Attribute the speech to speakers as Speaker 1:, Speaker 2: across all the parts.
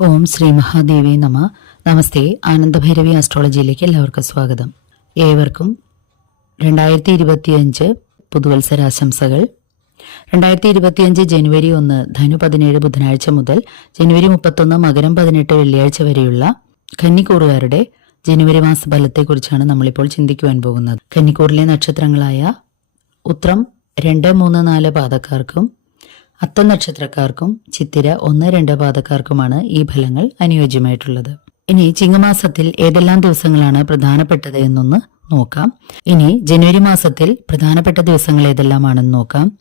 Speaker 1: ഓം ശ്രീ മഹാദേവി നമ. നമസ്തേ ആനന്ദഭൈരവി ആസ്ട്രോളജിയിലേക്ക് എല്ലാവർക്കും സ്വാഗതം. ഏവർക്കും രണ്ടായിരത്തി ഇരുപത്തിയഞ്ച് പുതുവത്സരാശംസകൾ. രണ്ടായിരത്തി ഇരുപത്തിയഞ്ച് ജനുവരി ഒന്ന് ധനു പതിനേഴ് ബുധനാഴ്ച മുതൽ ജനുവരി മുപ്പത്തൊന്ന് മകരം പതിനെട്ട് വെള്ളിയാഴ്ച വരെയുള്ള കന്നിക്കൂറുകാരുടെ ജനുവരി മാസ ഫലത്തെക്കുറിച്ചാണ് നമ്മളിപ്പോൾ ചിന്തിക്കുവാൻ പോകുന്നത്. കന്നിക്കൂറിലെ നക്ഷത്രങ്ങളായ ഉത്രം രണ്ട് മൂന്ന് നാല് പാദക്കാർക്കും അത്ത നക്ഷത്രക്കാർക്കും ചിത്തിര ഒന്ന് രണ്ട് പാദക്കാർക്കുമാണ് ഈ ഫലങ്ങൾ അനുയോജ്യമായിട്ടുള്ളത്. ഇനി ചിങ്ങമാസത്തിൽ ഏതെല്ലാം ദിവസങ്ങളാണ് പ്രധാനപ്പെട്ടത് എന്നൊന്ന് നോക്കാം. ഇനി ജനുവരി മാസത്തിൽ പ്രധാനപ്പെട്ട ദിവസങ്ങൾ ഏതെല്ലാമാണെന്ന് നോക്കാം.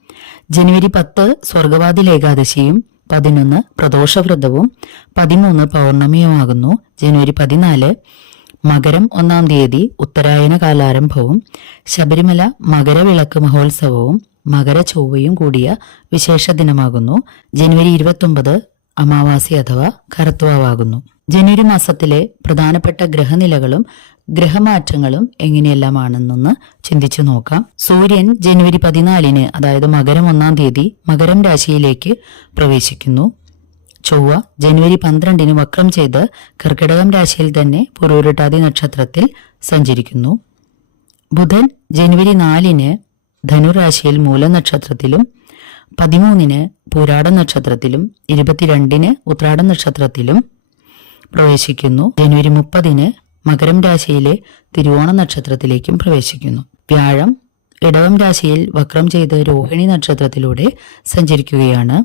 Speaker 1: ജനുവരി പത്ത് സ്വർഗവാദി ഏകാദശിയും പതിനൊന്ന് പ്രദോഷവ്രതവും പതിമൂന്ന് പൗർണമിയുമാകുന്നു. ജനുവരി പതിനാല് മകരം ഒന്നാം തീയതി ഉത്തരായന കാലാരംഭവും ശബരിമല മകരവിളക്ക് മഹോത്സവവും മകര ചൊവ്വയും കൂടിയ വിശേഷ ദിനമാകുന്നു. ജനുവരി ഇരുപത്തൊമ്പത് അമാവാസി അഥവാ കറുത്തുവാകുന്നു ജനുവരി മാസത്തിലെ പ്രധാനപ്പെട്ട ഗ്രഹനിലകളും ഗ്രഹമാറ്റങ്ങളും എങ്ങനെയെല്ലാമാണെന്നൊന്ന് ചിന്തിച്ചു നോക്കാം. സൂര്യൻ ജനുവരി പതിനാലിന് അതായത് മകരം ഒന്നാം തീയതി മകരം രാശിയിലേക്ക് പ്രവേശിക്കുന്നു. ചൊവ്വ ജനുവരി പന്ത്രണ്ടിന് വക്രം ചെയ്ത് കർക്കിടകം രാശിയിൽ തന്നെ പുറൂരുട്ടാതി നക്ഷത്രത്തിൽ സഞ്ചരിക്കുന്നു. ബുധൻ ജനുവരി നാലിന് ധനുരാശിയിൽ മൂലനക്ഷത്രത്തിലും പതിമൂന്നിന് പൂരാട നക്ഷത്രത്തിലും ഇരുപത്തിരണ്ടിന് ഉത്രാട നക്ഷത്രത്തിലും പ്രവേശിക്കുന്നു. ജനുവരി മുപ്പതിന് മകരം രാശിയിലെ തിരുവോണ നക്ഷത്രത്തിലേക്കും പ്രവേശിക്കുന്നു. വ്യാഴം ഇടവം രാശിയിൽ വക്രം ചെയ്ത് രോഹിണി നക്ഷത്രത്തിലൂടെ സഞ്ചരിക്കുകയാണ്.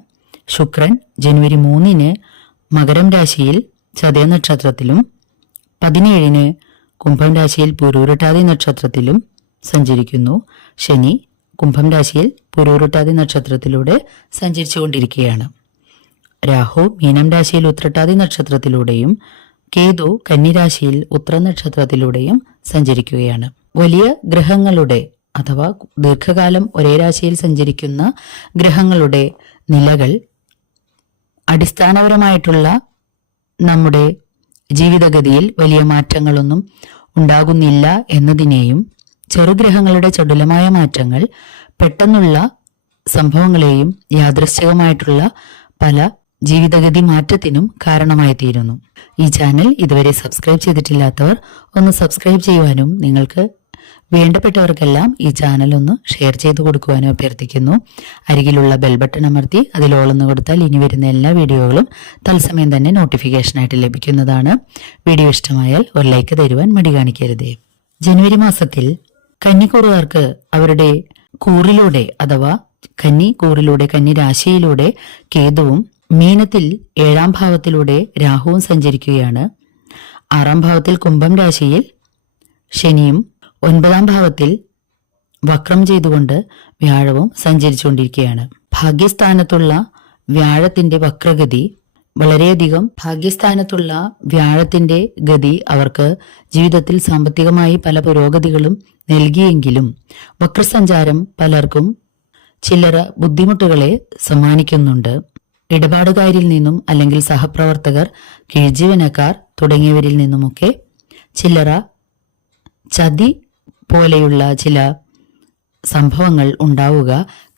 Speaker 1: ശുക്രൻ ജനുവരി മൂന്നിന് മകരം രാശിയിൽ ചതയ നക്ഷത്രത്തിലും പതിനേഴിന് കുംഭം രാശിയിൽ പുരൂരുട്ടാതി നക്ഷത്രത്തിലും സഞ്ചരിക്കുന്നു. ശനി കുംഭം രാശിയിൽ പുരൂരുട്ടാതി നക്ഷത്രത്തിലൂടെ സഞ്ചരിച്ചുകൊണ്ടിരിക്കുകയാണ്. രാഹു മീനം രാശിയിൽ ഉത്രട്ടാതി നക്ഷത്രത്തിലൂടെയും കേതു കന്നിരാശിയിൽ ഉത്ര നക്ഷത്രത്തിലൂടെയും സഞ്ചരിക്കുകയാണ്. വലിയ ഗ്രഹങ്ങളുടെ അഥവാ ദീർഘകാലം ഒരേ രാശിയിൽ സഞ്ചരിക്കുന്ന ഗ്രഹങ്ങളുടെ നിലകൾ അടിസ്ഥാനപരമായിട്ടുള്ള നമ്മുടെ ജീവിതഗതിയിൽ വലിയ മാറ്റങ്ങളൊന്നും ഉണ്ടാകുന്നില്ല എന്നതിനെയും ചെറുഗ്രഹങ്ങളുടെ ചടുലമായ മാറ്റങ്ങൾ പെട്ടെന്നുള്ള സംഭവങ്ങളെയും യാദൃശ്ചികമായിട്ടുള്ള പല ജീവിതഗതി മാറ്റത്തിനും കാരണമായി തീരുന്നു ഈ ചാനൽ ഇതുവരെ സബ്സ്ക്രൈബ് ചെയ്തിട്ടില്ലാത്തവർ ഒന്ന് സബ്സ്ക്രൈബ് ചെയ്യുവാനും നിങ്ങൾക്ക് വേണ്ടപ്പെട്ടവർക്കെല്ലാം ഈ ചാനൽ ഒന്ന് ഷെയർ ചെയ്ത് കൊടുക്കുവാനും അഭ്യർത്ഥിക്കുന്നു. അരികിലുള്ള ബെൽ ബട്ടൺ അമർത്തി അതിൽ ഓളെന്ന് കൊടുത്താൽ ഇനി വരുന്ന എല്ലാ വീഡിയോകളും തത്സമയം തന്നെ നോട്ടിഫിക്കേഷനായിട്ട് ലഭിക്കുന്നതാണ്. വീഡിയോ ഇഷ്ടമായാൽ ഒരു ലൈക്ക് തരുവാൻ മടി കാണിക്കരുതേ. ജനുവരി മാസത്തിൽ കന്നിക്കൂറുകാർക്ക് അവരുടെ കൂറിലൂടെ അഥവാ കന്നി കൂറിലൂടെ കന്നി രാശിയിലൂടെ കേതുവും മീനത്തിൽ ഏഴാം ഭാവത്തിലൂടെ രാഹുവും സഞ്ചരിക്കുകയാണ്. ആറാം ഭാവത്തിൽ കുംഭം രാശിയിൽ ശനിയും ഒൻപതാം ഭാവത്തിൽ വക്രം ചെയ്തുകൊണ്ട് വ്യാഴവും സഞ്ചരിച്ചുകൊണ്ടിരിക്കുകയാണ്. ഭാഗ്യസ്ഥാനത്തുള്ള വ്യാഴത്തിന്റെ വക്രഗതി വളരെയധികം ഭാഗ്യസ്ഥാനത്തുള്ള വ്യാഴത്തിന്റെ ഗതി അവർക്ക് ജീവിതത്തിൽ സാമ്പത്തികമായി പല പുരോഗതികളും നൽകിയെങ്കിലും വക്രസഞ്ചാരം പലർക്കും ചില്ലറ ബുദ്ധിമുട്ടുകളെ സമ്മാനിക്കുന്നുണ്ട്. ഇടപാടുകാരിൽ നിന്നും അല്ലെങ്കിൽ സഹപ്രവർത്തകർ കീഴ്ജീവനക്കാർ തുടങ്ങിയവരിൽ നിന്നുമൊക്കെ ചില്ലറ ചതി പോലെയുള്ള ചില സംഭവങ്ങൾ ഉണ്ടാവുക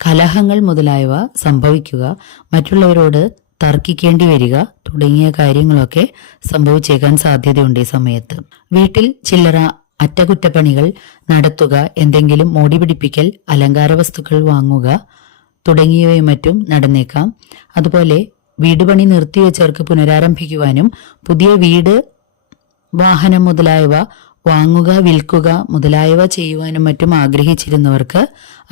Speaker 1: കലഹങ്ങൾ മുതലായവ സംഭവിക്കുക മറ്റുള്ളവരോട് തർക്കിക്കേണ്ടി വരിക തുടങ്ങിയ കാര്യങ്ങളൊക്കെ സംഭവിച്ചേക്കാൻ സാധ്യതയുണ്ട് ഈ സമയത്ത്. വീട്ടിൽ ചില്ലറ അറ്റകുറ്റപ്പണികൾ നടത്തുക എന്തെങ്കിലും മോടി പിടിപ്പിക്കൽ അലങ്കാര വസ്തുക്കൾ വാങ്ങുക തുടങ്ങിയവയും മറ്റും നടന്നേക്കാം. അതുപോലെ വീട് പണി നിർത്തിവെച്ചവർക്ക് പുനരാരംഭിക്കുവാനും പുതിയ വീട് വാഹനം മുതലായവ വാങ്ങുക വിൽക്കുക മുതലായവ ചെയ്യുവാനും മറ്റും ആഗ്രഹിച്ചിരുന്നവർക്ക്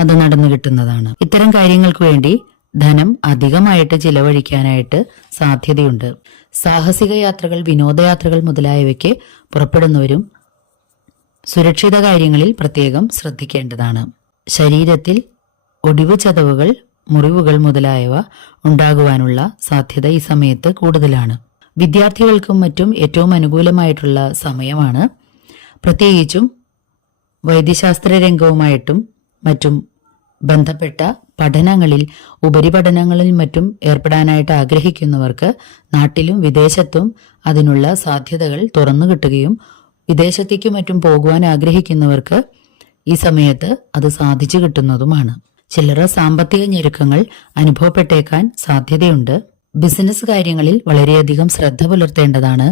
Speaker 1: അത് നടന്നു കിട്ടുന്നതാണ്. ഇത്തരം കാര്യങ്ങൾക്ക് വേണ്ടി ധനം അധികമായിട്ട് ചിലവഴിക്കാനായിട്ട് സാധ്യതയുണ്ട്. സാഹസിക യാത്രകൾ വിനോദയാത്രകൾ മുതലായവയ്ക്ക് പുറപ്പെടുന്നവരും സുരക്ഷിത കാര്യങ്ങളിൽ പ്രത്യേകം ശ്രദ്ധിക്കേണ്ടതാണ്. ശരീരത്തിൽ ഒടിവ് ചതവുകൾ മുറിവുകൾ മുതലായവ ഉണ്ടാകുവാനുള്ള സാധ്യത ഈ സമയത്ത് കൂടുതലാണ്. വിദ്യാർത്ഥികൾക്കും മറ്റും ഏറ്റവും അനുകൂലമായിട്ടുള്ള സമയമാണ് പ്രത്യേകിച്ചും വൈദ്യശാസ്ത്ര രംഗവുമായിട്ടും മറ്റും ബന്ധപ്പെട്ട പഠനങ്ങളിൽ ഉപരിപഠനങ്ങളിൽ മറ്റും ഏർപ്പെടാനായിട്ട് ആഗ്രഹിക്കുന്നവർക്ക് നാട്ടിലും വിദേശത്തും അതിനുള്ള സാധ്യതകൾ തുറന്നു കിട്ടുകയും വിദേശത്തേക്ക് മറ്റും പോകുവാൻ ആഗ്രഹിക്കുന്നവർക്ക് ഈ സമയത്ത് അത് സാധിച്ചു കിട്ടുന്നതുമാണ്. ചില്ലറ സാമ്പത്തിക ഞെരുക്കങ്ങൾ അനുഭവപ്പെട്ടേക്കാൻ സാധ്യതയുണ്ട്. ബിസിനസ് കാര്യങ്ങളിൽ വളരെയധികം ശ്രദ്ധ പുലർത്തേണ്ടതാണ്.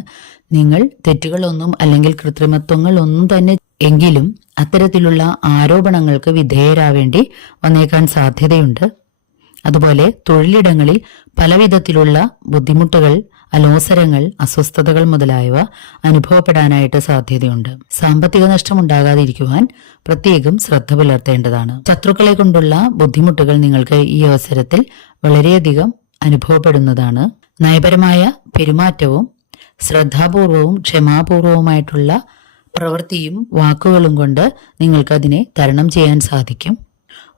Speaker 1: നിങ്ങൾ തെറ്റുകളൊന്നും അല്ലെങ്കിൽ കൃത്രിമത്വങ്ങൾ ഒന്നും തന്നെ എങ്കിലും അത്തരത്തിലുള്ള ആരോപണങ്ങൾക്ക് വിധേയരാവേണ്ടി വന്നേക്കാൻ സാധ്യതയുണ്ട്. അതുപോലെ തൊഴിലിടങ്ങളിൽ പലവിധത്തിലുള്ള ബുദ്ധിമുട്ടുകൾ അലോസരങ്ങൾ അസ്വസ്ഥതകൾ മുതലായവ അനുഭവപ്പെടാനായിട്ട് സാധ്യതയുണ്ട്. സാമ്പത്തിക നഷ്ടം ഉണ്ടാകാതിരിക്കുവാൻ പ്രത്യേകം ശ്രദ്ധ പുലർത്തേണ്ടതാണ്. ശത്രുക്കളെ കൊണ്ടുള്ള ബുദ്ധിമുട്ടുകൾ നിങ്ങൾക്ക് ഈ അവസരത്തിൽ വളരെയധികം അനുഭവപ്പെടുന്നതാണ്. നയപരമായ പെരുമാറ്റവും ശ്രദ്ധാപൂർവവും ക്ഷമാപൂർവവുമായിട്ടുള്ള പ്രവൃത്തിയും വാക്കുകളും കൊണ്ട് നിങ്ങൾക്കതിനെ തരണം ചെയ്യാൻ സാധിക്കും.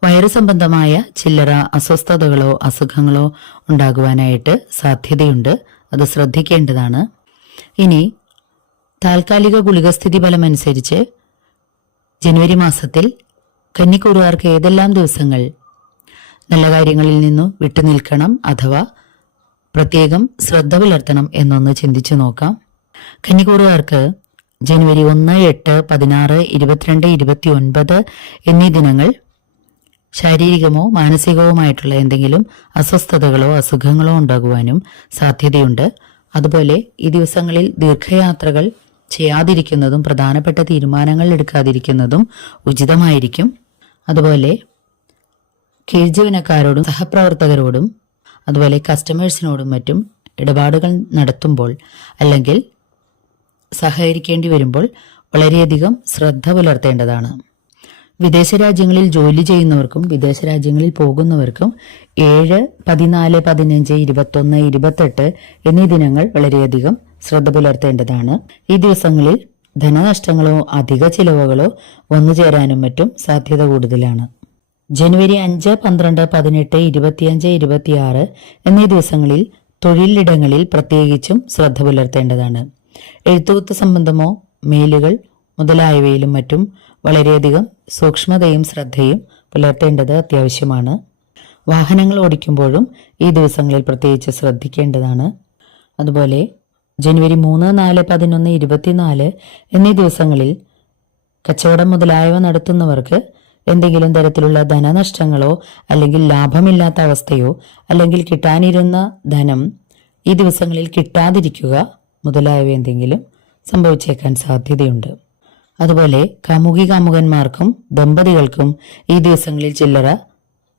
Speaker 1: വയറു സംബന്ധമായ ചില്ലറ അസ്വസ്ഥതകളോ അസുഖങ്ങളോ ഉണ്ടാകുവാനായിട്ട് സാധ്യതയുണ്ട്. അത് ശ്രദ്ധിക്കേണ്ടതാണ്. ഇനി താൽക്കാലിക ഗുളികസ്ഥിതി ഫലമനുസരിച്ച് ജനുവരി മാസത്തിൽ കന്നിക്കൂറുകാർക്ക് ഏതെല്ലാം ദിവസങ്ങൾ നല്ല കാര്യങ്ങളിൽ നിന്നു വിട്ടുനിൽക്കണം അഥവാ പ്രത്യേകം ശ്രദ്ധ പുലർത്തണം എന്നൊന്ന് ചിന്തിച്ചു നോക്കാം. കന്നിക്കൂറുകാർക്ക് ജനുവരി ഒന്ന് എട്ട് പതിനാറ് ഇരുപത്തിരണ്ട് ഇരുപത്തി ഒൻപത് എന്നീ ദിനങ്ങൾ ശാരീരികമോ മാനസികവുമായിട്ടുള്ള എന്തെങ്കിലും അസ്വസ്ഥതകളോ അസുഖങ്ങളോ ഉണ്ടാകുവാനും സാധ്യതയുണ്ട്. അതുപോലെ ഈ ദിവസങ്ങളിൽ ദീർഘയാത്രകൾ ചെയ്യാതിരിക്കുന്നതും പ്രധാനപ്പെട്ട തീരുമാനങ്ങൾ എടുക്കാതിരിക്കുന്നതും ഉചിതമായിരിക്കും. അതുപോലെ കീഴ്ജീവനക്കാരോടും സഹപ്രവർത്തകരോടും അതുപോലെ കസ്റ്റമേഴ്സിനോടും മറ്റും ഇടപാടുകൾ നടത്തുമ്പോൾ അല്ലെങ്കിൽ സഹകരിക്കേണ്ടി വരുമ്പോൾ വളരെയധികം ശ്രദ്ധ പുലർത്തേണ്ടതാണ്. വിദേശ രാജ്യങ്ങളിൽ ജോലി ചെയ്യുന്നവർക്കും വിദേശ രാജ്യങ്ങളിൽ പോകുന്നവർക്കും ഏഴ് പതിനാല് പതിനഞ്ച് ഇരുപത്തൊന്ന് ഇരുപത്തെട്ട് എന്നീ ദിനങ്ങൾ വളരെയധികം ശ്രദ്ധ പുലർത്തേണ്ടതാണ്. ഈ ദിവസങ്ങളിൽ ധനനഷ്ടങ്ങളോ അധിക ചിലവുകളോ വന്നു ചേരാനും മറ്റും സാധ്യത കൂടുതലാണ്. ജനുവരി അഞ്ച് പന്ത്രണ്ട് പതിനെട്ട് ഇരുപത്തിയഞ്ച് ഇരുപത്തിയാറ് എന്നീ ദിവസങ്ങളിൽ തൊഴിലിടങ്ങളിൽ പ്രത്യേകിച്ചും ശ്രദ്ധ പുലർത്തേണ്ടതാണ്. എഴുത്തുകുത്ത് സംബന്ധമോ മെയിലുകൾ മുതലായവയിലും മറ്റും വളരെയധികം സൂക്ഷ്മതയും ശ്രദ്ധയും പുലർത്തേണ്ടത് അത്യാവശ്യമാണ്. വാഹനങ്ങൾ ഓടിക്കുമ്പോഴും ഈ ദിവസങ്ങളിൽ പ്രത്യേകിച്ച് ശ്രദ്ധിക്കേണ്ടതാണ്. അതുപോലെ ജനുവരി മൂന്ന് നാല് പതിനൊന്ന് ഇരുപത്തിനാല് എന്നീ ദിവസങ്ങളിൽ കച്ചവടം മുതലായവ നടത്തുന്നവർക്ക് എന്തെങ്കിലും തരത്തിലുള്ള ധനനഷ്ടങ്ങളോ അല്ലെങ്കിൽ ലാഭമില്ലാത്ത അവസ്ഥയോ അല്ലെങ്കിൽ കിട്ടാനിരുന്ന ധനം ഈ ദിവസങ്ങളിൽ കിട്ടാതിരിക്കുക മുതലായവ എന്തെങ്കിലും സംഭവിച്ചേക്കാൻ സാധ്യതയുണ്ട്. അതുപോലെ കാമുകി കാമുകന്മാർക്കും ദമ്പതികൾക്കും ഈ ദിവസങ്ങളിൽ ചില്ലറ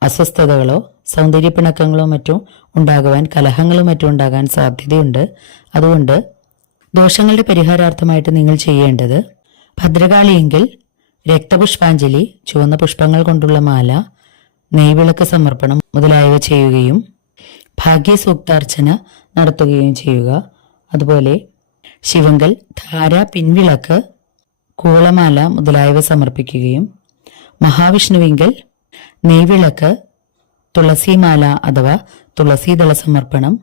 Speaker 1: അസ്വസ്ഥതകളോ സൗന്ദര്യപ്പിണക്കങ്ങളോ മറ്റും ഉണ്ടാകുവാൻ കലഹങ്ങളും മറ്റും ഉണ്ടാകാൻ സാധ്യതയുണ്ട്. അതുകൊണ്ട് ദോഷങ്ങളുടെ പരിഹാരാർത്ഥമായിട്ട് നിങ്ങൾ ചെയ്യേണ്ടത് ഭദ്രകാളിയെങ്കിൽ രക്തപുഷ്പാഞ്ജലി ചുവന്ന പുഷ്പങ്ങൾ കൊണ്ടുള്ള മാല നെയ്വിളക്ക് സമർപ്പണം മുതലായവ ചെയ്യുകയും ഭാഗ്യസൂക്താർച്ചന നടത്തുകയും ചെയ്യുക. അതുപോലെ ശിവങ്കൽ ധാര പിൻവിളക്ക് കൂളമാല മുതലായവ സമർപ്പിക്കുകയും മഹാവിഷ്ണുവിങ്കൽ നെയ്വിളക്ക് തുളസിമാല അഥവാ തുളസീദള സമർപ്പണം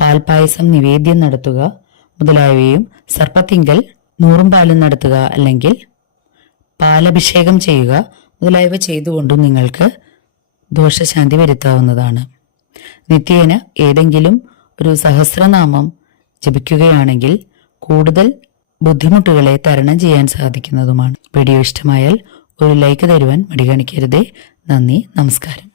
Speaker 1: പാൽപായസം നിവേദ്യം നടത്തുക മുതലായവയും സർപ്പത്തിങ്കൽ നൂറും പാലും നടത്തുക അല്ലെങ്കിൽ പാലഭിഷേകം ചെയ്യുക മുതലായവ ചെയ്തുകൊണ്ടും നിങ്ങൾക്ക് ദോഷശാന്തി വരുത്താവുന്നതാണ്. നിത്യേന ഏതെങ്കിലും ഒരു സഹസ്രനാമം ജപിക്കുകയാണെങ്കിൽ കൂടുതൽ ബുദ്ധിമുട്ടുകളെ തരണം ചെയ്യാൻ സാധിക്കുന്നതുമാണ്. വീഡിയോ ഇഷ്ടമായാൽ ഒരു ലൈക്ക് തരുവാൻ മടികാണിക്കരുതേ. നന്ദി നമസ്കാരം.